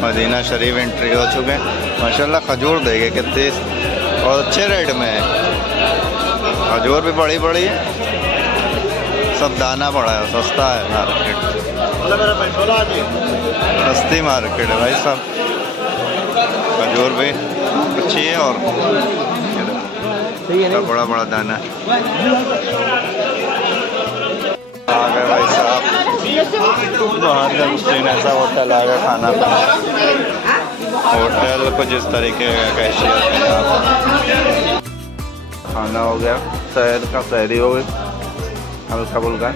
Medina शरीफ entry हो चुके हैं। माशाल्लाह खजूर देखे कितने और अच्छे रेट में है। खजूर भी बड़ी बड़ी है, सब दाना पड़ा है, सस्ता है मार्केट, सस्ती मार्केट है भाई साहब। खजूर भी अच्छी है और बड़ा बड़ा दाना है। आ गए भाई साहब बाहर का मुस्लिम ऐसा होटल आ गया खाना खाना। होटल कुछ इस तरीके का कैशियर है यहाँ पर। खाना हो गया, शहर का शहरी हो गई हल्का फुल्का।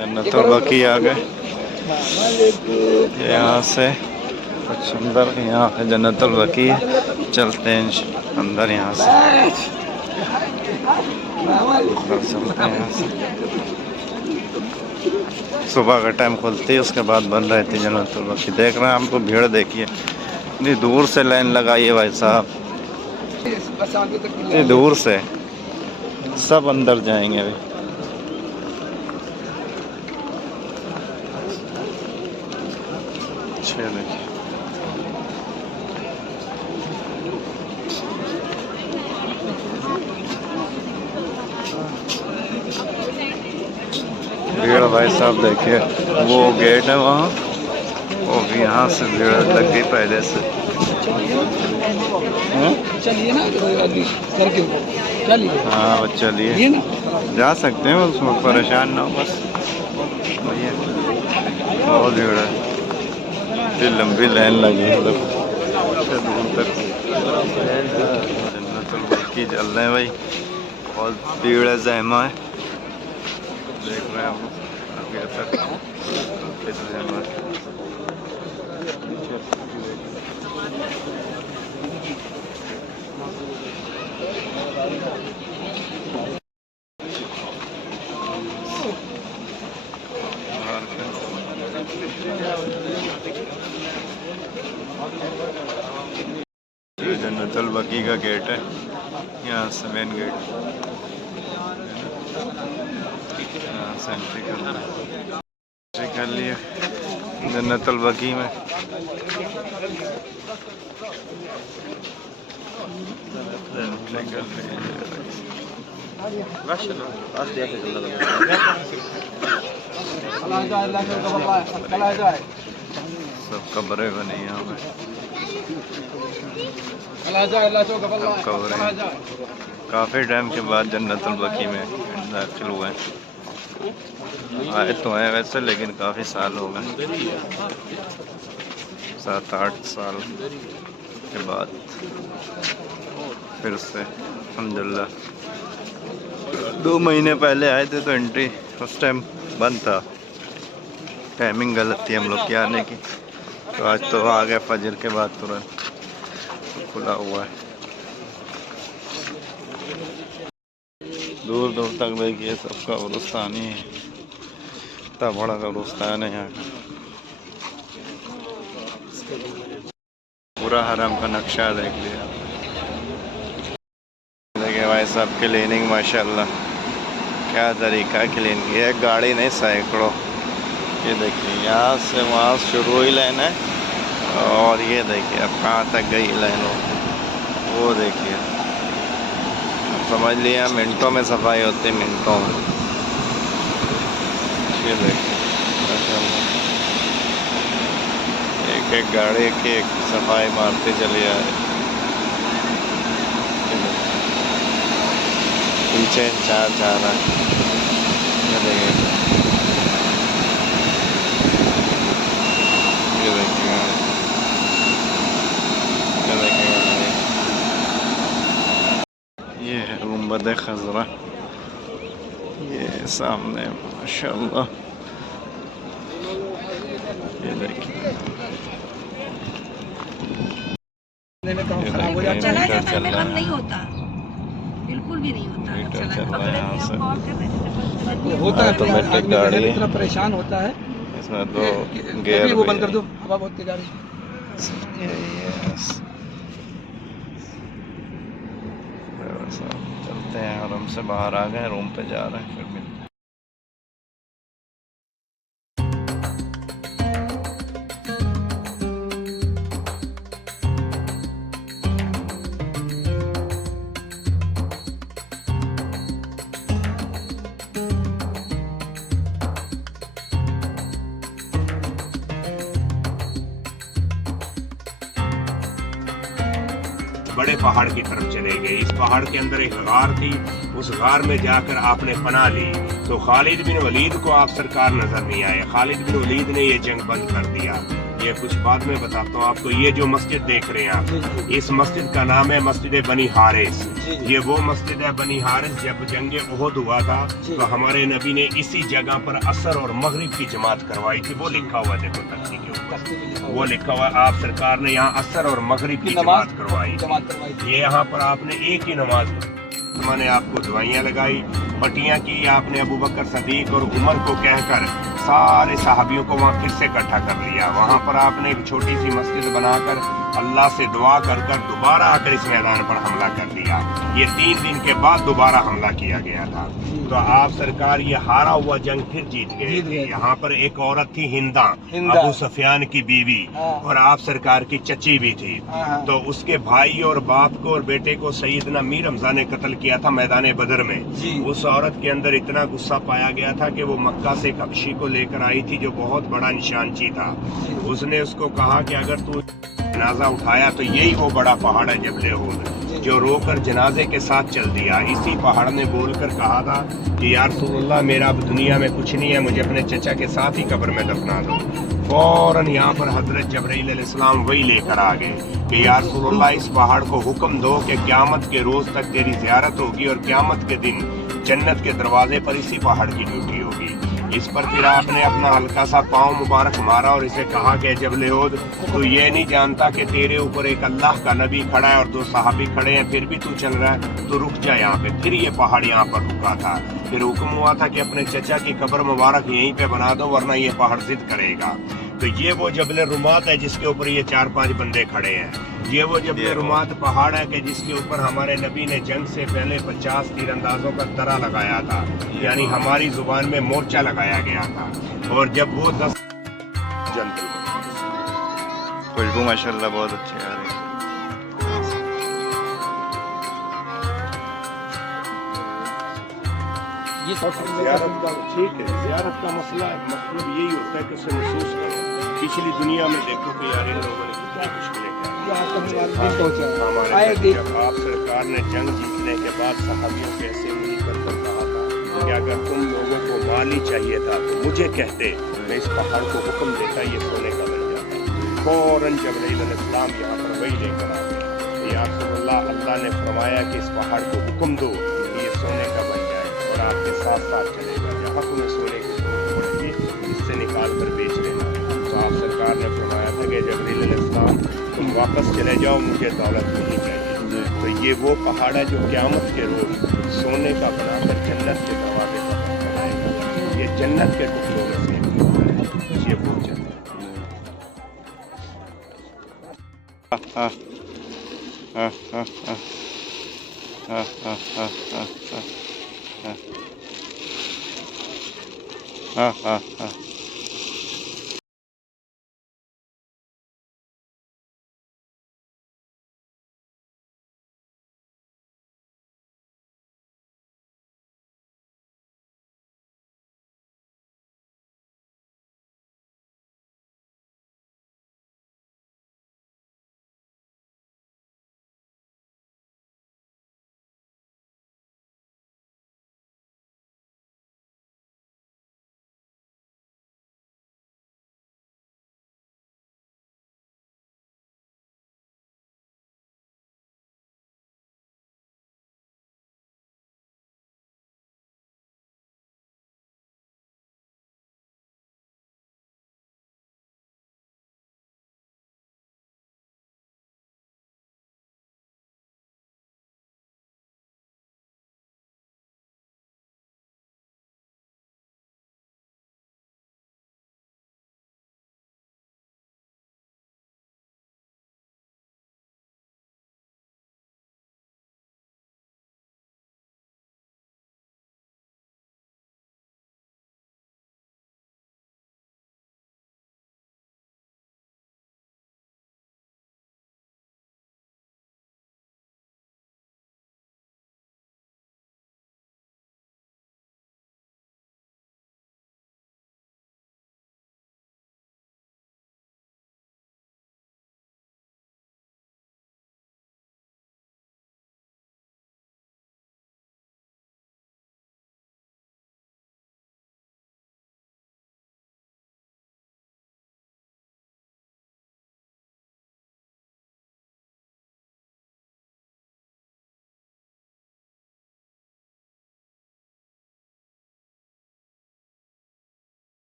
जन्नतुल बकी आ गए। यहाँ से कुछ अंदर, यहाँ पे जन्नतुल बकी है, चलते हैं अंदर। यहाँ से चलते हैं यहाँ से। सुबह का टाइम खुलती है, उसके बाद बंद रहती है जन्नतुल बकी। देख रहे हैं आपको भीड़ देखिए, इतनी दूर से लाइन लगाई है भाई साहब, इतनी दूर से। सब अंदर जाएंगे अभी। देखिए भीड़ भाई साहब, देखिए वो गेट है वहाँ, वो भी यहाँ से भीड़ लग गई पहले से। चलिए ना करके चलिए। हाँ बस चलिए, जा सकते हैं, उसमें परेशान ना हो बस। बहुत भीड़ है, इतनी लंबी लाइन लगी है दूर तक। जन्नतुल बकी चल रहे हैं भाई, बहुत भीड़ है, ज़हमा है। देख रहे हैं आप आगे तक ज़हमा। जन्नतुल बकी का गेट है, यहाँ से मेन गेट, यहाँ से एंट्री कर लिए जन्नतुल बकी में। एंट्री कर लिए। सब कब्रें बनी हैं यहाँ पे। सब कब्रें काफ़ी टाइम के बाद जन्नतुल बकी में दाखिल हुए हैं। आए तो हैं वैसे, लेकिन काफ़ी साल हो गए, 7-8 साल के बाद फिर से अल्हम्दुलिल्लाह। 2 महीने पहले आए थे तो एंट्री उस टाइम बंद था, टाइमिंग गलत थी हम लोग के आने की। तो आज तो आ गए फजर के बाद तुरंत, तो खुला हुआ है। दूर दूर तक देखिए सब कब्रिस्तान ही है, इतना बड़ा कब्रिस्तान है यहाँ का। पूरा हरम का नक्शा देख लिया। देखिए भाई साहब क्लीनिंग माशाल्लाह, क्या तरीका क्लीनिंग है, गाड़ी नहीं सैकड़ों। ये देखिए यहाँ से वहाँ शुरू ही लाइन है, और ये देखिए अब कहाँ तक गई लाइन हो, वो देखिए। समझ लिया मिनटों में सफाई होती है, मिनटों में। ये देखिए माशाल्लाह, एक एक गाड़ी की एक सफाई मारती चली आ रही। पीछे इंचार्ज आ रहा है, ये देखिए, ये देखिए, ये देखिए। ये है गुंबद खज़रा, ये सामने माशाल्लाह, ये देखिए। चला जाता है, बंद नहीं होता, बिल्कुल भी नहीं होता। होता है तो ऑटोमेटिक आदमी गाड़ी इतना परेशान होता है। इसमें तो कि गियर वो भी बंद कर है। दो, हवा बहुत तेज आ रही है। चलते हैं, और हमसे बाहर आ गए, रूम पे जा रहे हैं, फिर मिलते हैं। बड़े पहाड़ की तरफ चले गए। इस पहाड़ के अंदर एक गार थी, उस गार में जाकर आपने पनाह ली। तो खालिद बिन वलीद को आप सरकार नजर नहीं आए। खालिद बिन वलीद ने ये जंग बंद कर दिया। ये कुछ बाद में बताता हूँ आपको। ये जो मस्जिद देख रहे हैं आप, इस मस्जिद का नाम है मस्जिद बनी हारिस। ये वो मस्जिद है बनी हारिस। जब जंग उहद हुआ था तो हमारे नबी ने इसी जगह पर असर और मगरिब की जमात करवाई थी। वो लिखा हुआ है, देखो तख्ती के ऊपर वो लिखा हुआ है, आप सरकार ने यहाँ असर और मगरिब की जमात करवाई। ये यहाँ पर आपने एक ही नमाज, मैंने आपको दवाइयाँ लगाई, पट्टियाँ की, आपने अबू बकर सदीक और उमर को कहकर सारे सहाबियों को वहाँ फिर से इकट्ठा कर लिया। वहाँ पर आपने एक छोटी सी मस्जिद बनाकर अल्लाह से दुआ कर दोबारा आकर इस मैदान पर हमला कर दिया। ये 3 दिन के बाद दोबारा हमला किया गया था। तो आप सरकार ये हारा हुआ जंग फिर जीत गए। यहाँ पर एक औरत थी हिंदा, अबू सुफियान की बीवी, और आप सरकार की चची भी थी। तो उसके भाई और बाप को और बेटे को सैयदना मीर हमजा ने कत्ल किया था मैदान बदर में। उस औरत के अंदर इतना गुस्सा पाया गया था कि वो मक्का से एक हबशी को लेकर आई थी जो बहुत बड़ा निशानची था। उसने उसको कहा कि अगर तू जनाजा उठाया तो यही वो बड़ा पहाड़ है जबल उहद, जो रोकर जनाजे के साथ चल दिया। इसी पहाड़ ने बोलकर कहा था कि या रसूलुल्लाह, मेरा अब दुनिया में कुछ नहीं है, मुझे अपने चचा के साथ ही कब्र में दफना दो। फौरन यहाँ पर हजरत जबरील अलैहिस्सलाम वही लेकर आ गए कि या रसूलुल्लाह, इस पहाड़ को हुक्म दो कि क़यामत के रोज तक तेरी ज़ियारत होगी और क़यामत के दिन जन्नत के दरवाजे पर इसी पहाड़ की ड्यूटी होगी। इस पर फिर आपने अपना हल्का सा पाँव मुबारक मारा और इसे कहा कि जबल उहद, तू ये नहीं जानता कि तेरे ऊपर एक अल्लाह का नबी खड़ा है और 2 सहाबी खड़े हैं, फिर भी तू चल रहा है, तो रुक जा यहाँ पे। फिर ये पहाड़ यहाँ पर रुका था। फिर हुक्म हुआ था कि अपने चचा की कब्र मुबारक यहीं पे बना दो, वरना ये पहाड़ जिद करेगा। तो ये वो जबल रुमात है जिसके ऊपर ये 4-5 बंदे खड़े हैं। ये वो जबल रुमात पहाड़ है कि जिसके ऊपर हमारे नबी ने जंग से पहले 50 तीरंदाजों का तरा लगाया था, यानी हमारी जुबान में मोर्चा लगाया गया था। और जब वो 10 खुशबू माशाल्लाह बहुत अच्छी आ रही है। ज़ियारत का ठीक है, ज़ियारत का मसला मतलब यही होता है कि उसे महसूस करो। पिछली दुनिया में देखो कि यार इन लोगों ने क्या मुश्किलें आए दिन जब आप सरकार ने जंग जीतने के बाद सहाबियों के असेंबली कर कहा था कि अगर तुम लोगों को माल ही चाहिए था तो मुझे कहते, मैं इस पहाड़ को हुक्म देता ये सोने का बन जाता। फौरन जबरील अलैहिस्सलाम यहाँ पर वही लेकर आ गए। या अल्लाह ने फरमाया कि इस पहाड़ को हुक्म दो कि ये सोने का बन जाए और आपके साथ साथ चलेगा। जहाँ तुम्हें सोने की जरूरत पड़ेगी इससे निकाल कर बेच लेना। तो आप सरकार ने फरमाया था कि जबरील अलैहिस्सलाम तुम वापस चले जाओ, मुझे दौलत नहीं चाहिए। तो ये वो पहाड़ है जो क़यामत के रोज़ सोने का बनाकर जन्नत के दरवाजे पर बनाएगा। ये जन्नत के टुकड़ों में से ये वो जन्नत। हाँ हाँ हाँ हाँ हाँ हाँ हाँ हाँ हाँ।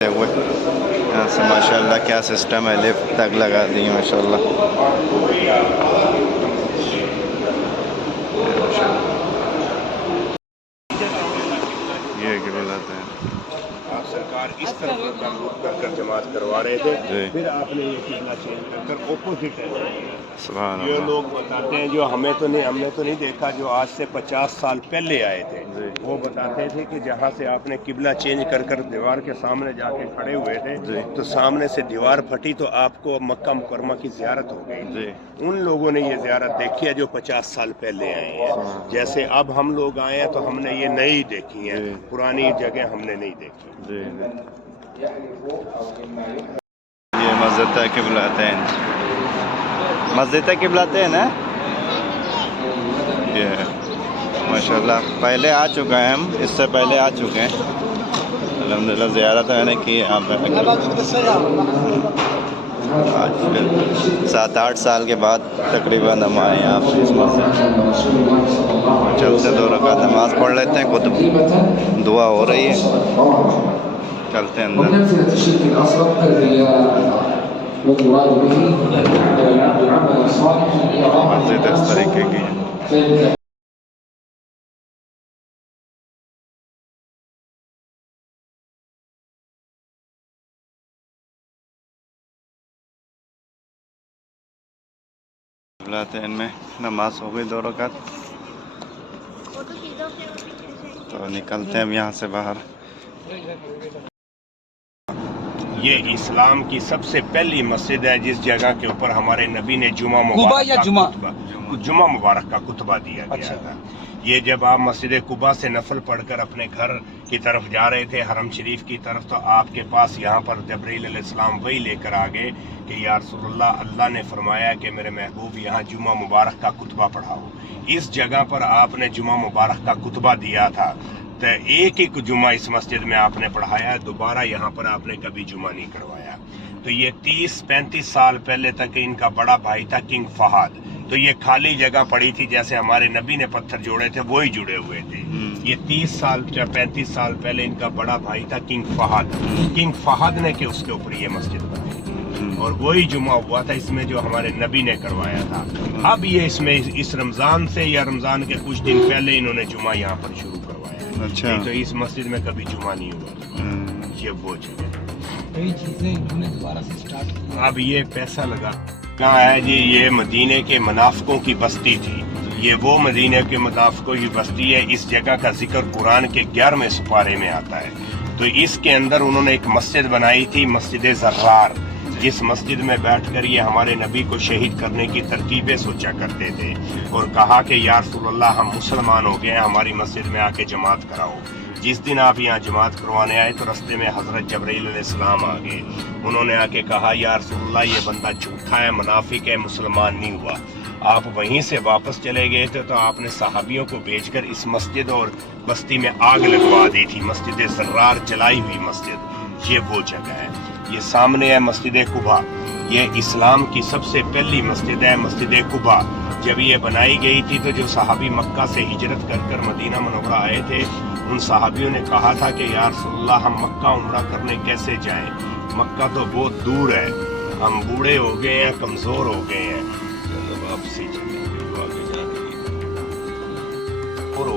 हुए यहाँ से माशाल्लाह क्या सिस्टम है, लिफ्ट तक लगा दी माशाल्लाह। ये क्या बुलाते हैं, आप सरकार इस तरफ कर जमात करवा रहे थे, फिर आपने ये किबला चेंज कर ऑपोजिट है। सुभान ये अल्लाह। लोग बताते हैं जो हमने तो नहीं देखा, जो आज से 50 साल पहले आए थे, वो बताते थे कि जहाँ से आपने किबला चेंज कर दीवार के सामने जाके खड़े हुए थे तो सामने से दीवार फटी तो आपको मक्का मुकरमा की ज़ियारत हो गई। उन लोगों ने ये ज़ियारत देखी है जो 50 साल पहले आए हैं। जैसे अब हम लोग आए हैं तो हमने ये नई देखी है, पुरानी जगह हमने नहीं देखी। ये मस्जिद किबलातैन, मस्जिद किबलातैन है ये माशाल्लाह। पहले आ चुका है, हम इससे पहले आ चुके हैं अल्हम्दुलिल्लाह। ज़ियारत मैंने की यहाँ पे आज फिर 7-8 साल के बाद तकरीबन हम आए यहाँ पे इस मस्जिद। चलते 2 रकात नमाज़ पढ़ लेते हैं, खुद दुआ हो रही है, चलते हैं अंदर। मस्जिद इस तरीके की है। इनमें नमाज हो गई 2 रकात, तो निकलते हैं अब यहाँ से बाहर। ये इस्लाम की सबसे पहली मस्जिद है जिस जगह के ऊपर हमारे नबी ने जुमा कुबा मुबारक या का जुमा? जुमा मुबारक का खुतबा दिया गया अच्छा। था। ये जब आप मस्जिद कुबा से नफल पढ़कर अपने घर की तरफ जा रहे थे हरम शरीफ की तरफ, तो आपके पास यहाँ पर जबरील अलैहिस्सलाम वही लेकर आ गए कि या रसूलल्लाह, अल्लाह ने फरमाया कि मेरे महबूब यहाँ जुमा मुबारक का खुतबा पढ़ाओ। इस जगह पर आपने जुमा मुबारक का खुतबा दिया था, तो एक एक जुमा इस मस्जिद में आपने पढ़ाया, दोबारा यहाँ पर आपने कभी जुमा नहीं करवाया। तो ये 30-35 साल पहले तक इनका बड़ा भाई था किंग फहद, तो ये खाली जगह पड़ी थी, जैसे हमारे नबी ने पत्थर जोड़े थे वही जुड़े हुए थे। ये 30 साल या 35 साल पहले इनका बड़ा भाई था किंग फहद। किंग फहद ने के उसके ऊपर ये मस्जिद बनाई और वही जुमा हुआ था इसमें जो हमारे नबी ने करवाया था। अब ये इसमें इस रमजान से या रमजान के कुछ दिन पहले इन्होंने जुमा यहाँ पर शुरू करवाया है। अच्छा। नहीं तो इस मस्जिद में कभी जुमा नहीं हुआ। ये वो जगह कई चीजें इन्होंने दोबारा से स्टार्ट की। अब ये पैसा लगा कहाँ है जी, ये मदीने के मुनाफिकों की बस्ती थी। ये वो मदीने के मुनाफिकों की बस्ती है। इस जगह का जिक्र कुरान के 11वें सुपारे में आता है। तो इसके अंदर उन्होंने एक मस्जिद बनाई थी, मस्जिद ज़र्रार, जिस मस्जिद में बैठकर ये हमारे नबी को शहीद करने की तरकीबें सोचा करते थे और कहा कि या रसूलल्लाह, हम मुसलमान हो गए हैं, हमारी मस्जिद में आके जमात कराओ। जिस दिन आप यहाँ जमात करवाने आए तो रास्ते में हज़रत जबरील अलैहिस्सलाम आ गए। उन्होंने आके कहा, या रसूलल्लाह, ये बंदा झूठा है, मुनाफिक है, मुसलमान नहीं हुआ। आप वहीं से वापस चले गए थे तो आपने सहाबियों को भेजकर इस मस्जिद और बस्ती में आग लगवा दी थी। मस्जिद ज़र्रार जलाई हुई मस्जिद, ये वो जगह है। ये सामने है मस्जिद कुबा। ये इस्लाम की सबसे पहली मस्जिद है, मस्जिद कुबा। जब ये बनाई गई थी तो जो सहाबी मक्का से हिजरत कर कर मदीना मुनव्वरा आए थे, उन सहाबियों ने कहा था कि या रसूलल्लाह, हम मक्का उम्रा करने कैसे जाएं? मक्का तो बहुत दूर है, हम बूढ़े हो गए हैं, कमज़ोर हो गए हैं, वापसी हो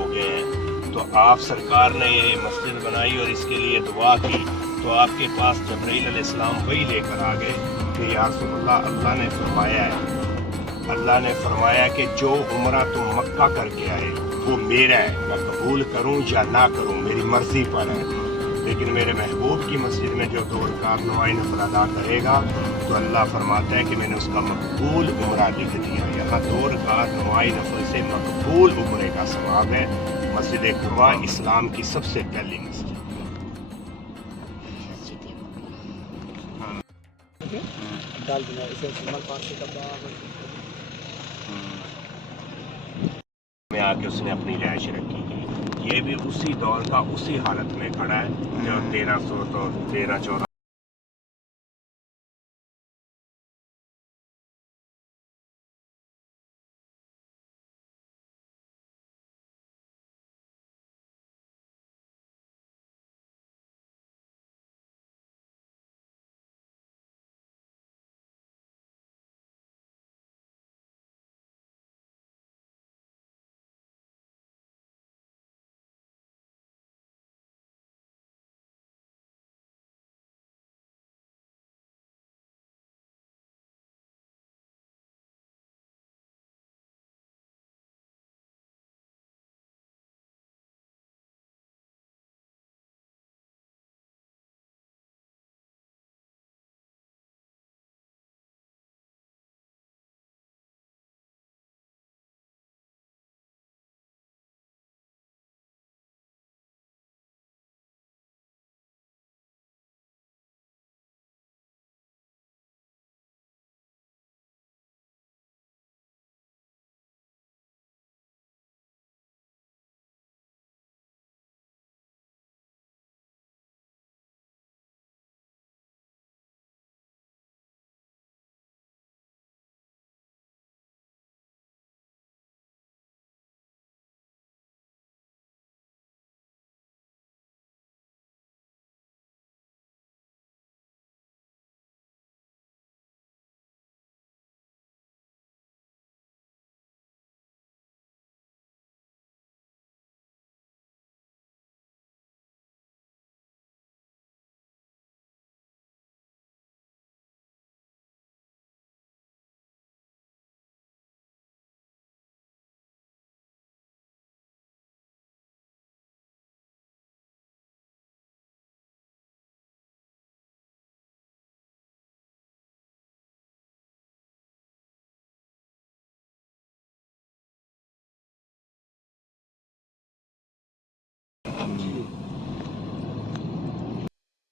गए हैं। तो आप सरकार ने ये मस्जिद बनाई और इसके लिए दुआ की, तो आपके पास जबरील अलैहिस्सलाम वही लेकर आ गए कि या रसूलल्लाह, अल्लाह ने फरमाया कि जो उम्रा तुम मक्का करके आए वो मेरा है, मैं कबूल करूं या ना करूं, मेरी मर्जी पर है। लेकिन मेरे महबूब की मस्जिद में जो 2 रकात नवाई नफल अदा करेगा तो अल्लाह फरमाता है कि मैंने उसका मकबूल उम्रा लिख दिया। यहाँ 2 रकात नवाई नफल से मकबूल उम्रे का सवाब है। मस्जिद कुबा इस्लाम की सबसे पहली मस्जिद। डाल दिया इसे सिंबल पास से करना में आके उसने अपनी रिहाइश रखी थी। ये भी उसी दौर का उसी हालत में खड़ा है जो 1300 तो 1314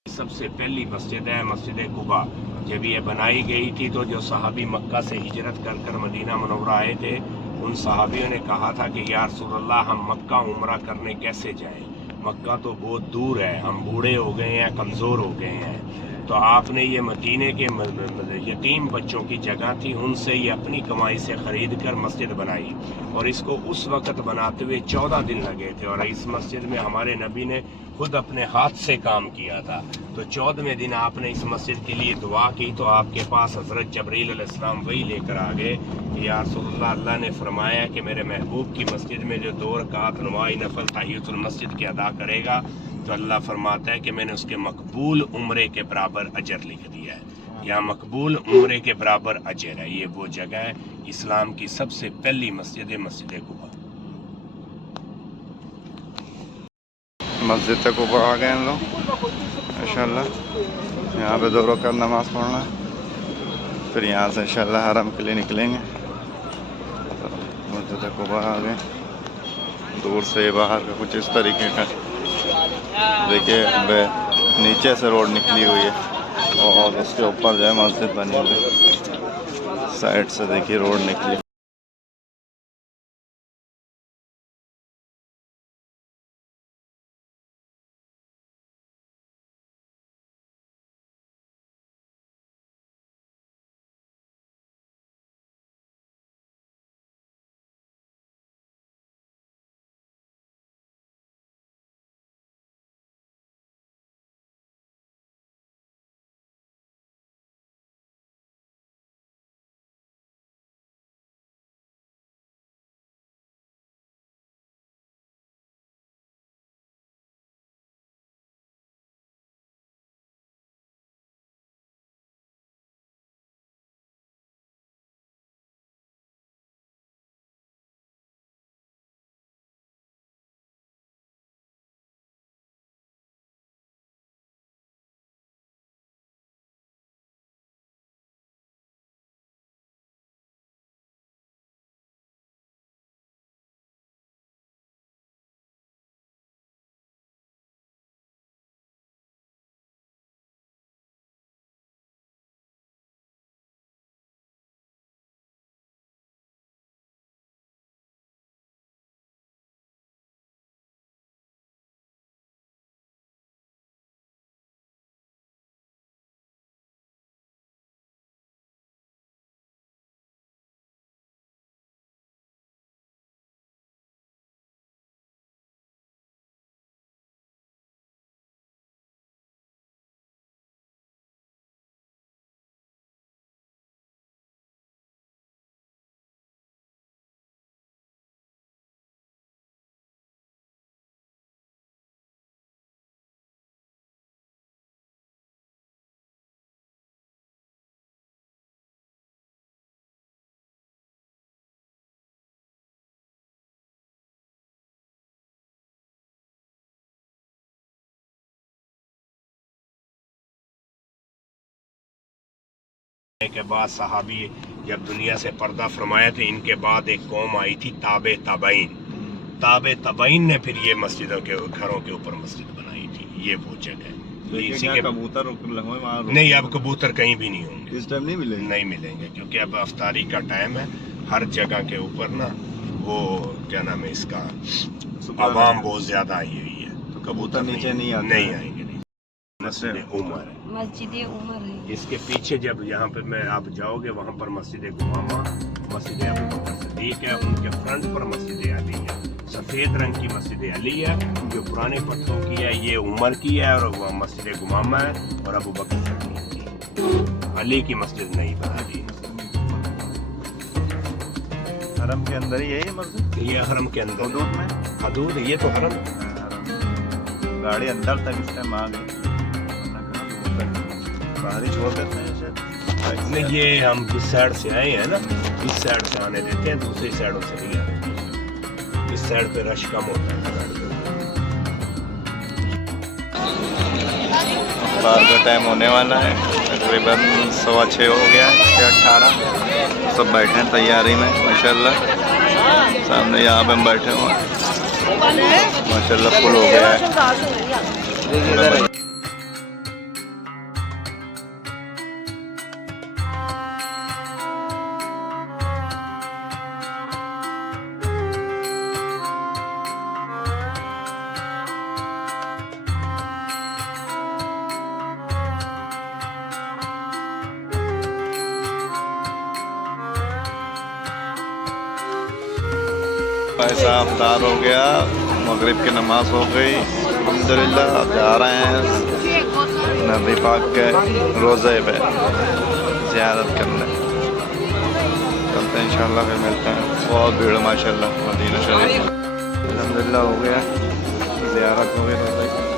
सबसे पहली मस्जिद है मस्जिद कुबा। जब ये बनाई गई थी तो जो सहाबी मक्का से हिजरत कर कर मदीना मुनव्वरा आए थे, उन सहाबियों ने कहा था कि या रसूलल्लाह हम मक्का उम्रा करने कैसे जाएं, मक्का तो बहुत दूर है, हम बूढ़े हो गए हैं, कमज़ोर हो गए हैं। तो आपने ये मदीने के यतीम बच्चों की जगह थी, उनसे ये अपनी कमाई से ख़रीद कर मस्जिद बनाई और इसको उस वक़्त बनाते हुए 14 दिन लगे थे। और इस मस्जिद में हमारे नबी ने खुद अपने हाथ से काम किया था। तो 14वें दिन आपने इस मस्जिद के लिए दुआ की तो आपके पास हज़रत जबरील अलैहिस्सलाम वही लेकर आ गए कि या रसूलल्लाह, अल्लाह ने फरमाया कि मेरे महबूब की मस्जिद में जो 2 रकात नवाई नफल तहियतुल मस्जिद के अदा करेगा तो अल्लाह फरमाता है कि मैंने उसके मकबूल उम्रे के बराबर अजर लिख दिया है। यहाँ मकबूल उम्रे के बराबर अजर है। ये वो जगह है, इस्लाम की सबसे पहली मस्जिद मस्जिद कुबा। मस्जिद तक ऊपर आ गए हम लोग इंशाल्लाह। यहाँ पे 2 रकात नमाज पढ़ना है, फिर यहाँ से इंशाल्लाह हरम के लिए निकलेंगे। तो मस्जिद कुबा आ गए, दूर से बाहर का कुछ इस तरीके का देखिए, नीचे से रोड निकली हुई है और उसके ऊपर जो है मस्जिद बनी हुई है, साइड से देखिए रोड निकली। के बाद सहाबी जब दुनिया से पर्दा फरमाया तो इनके बाद एक कौम आई थी ताबे तबईन ने फिर ये मस्जिदों के घरों के ऊपर मस्जिद बनाई थी। ये वो जगह है। इसी के कबूतर नहीं, अब कबूतर कहीं भी नहीं होंगे इस टाइम, नहीं मिलेंगे क्योंकि अब अफ्तारी का टाइम है। हर जगह के ऊपर ना वो क्या नाम है इसका, आवाम बहुत ज्यादा आई हुई है, तो कबूतर नीचे नहीं आएंगे। मस्जिद उमर है, मस्जिद उमर है। इसके पीछे जब यहाँ पे मैं आप जाओगे वहाँ पर मस्जिद गुमामा, मस्जिद अबू बकर सिद्दीक है, उनके फ्रंट पर मस्जिद अली है, सफ़ेद रंग की मस्जिद अली है जो पुराने पत्थरों की है, ये उमर की है, और वह मस्जिद गुमामा है और अबू बकर सिद्दीक की। अली की मस्जिद नहीं बना दी। हरम के अंदर ही है मस्जिद, ये हरम के अंदर हदूद में, हदूद ये तो हरम। गाड़ी अंदर तक इस टाइम आ गई, बाहर ही छोड़ देते हैं शायद। नहीं, ये हम जिस साइड से आए हैं ना, इस साइड से आने देते हैं, दूसरी साइडों से नहीं आने देते। इस साइड पे रश कम होता है। बाहर का टाइम होने वाला है, तकरीबन 6:15 हो गया है, 6:18। सब बैठे हैं तैयारी में माशाल्लाह। सामने यहाँ पे हम बैठे हुए हैं। माशाल्लाह फुल हो गया है। पैसा अफ्तार हो गया, मगरिब की नमाज हो गई अल्हम्दुलिल्लाह। अब जा रहे हैं नबी पाक के रोज़े पे ज़ियारत करने, चलते हैं इंशाल्लाह, फिर मिलते हैं। बहुत भीड़ माशाल्लाह मदीना शरीफ। अल्हम्दुलिल्लाह हो गया, ज़ियारत हो गई रोज़े की।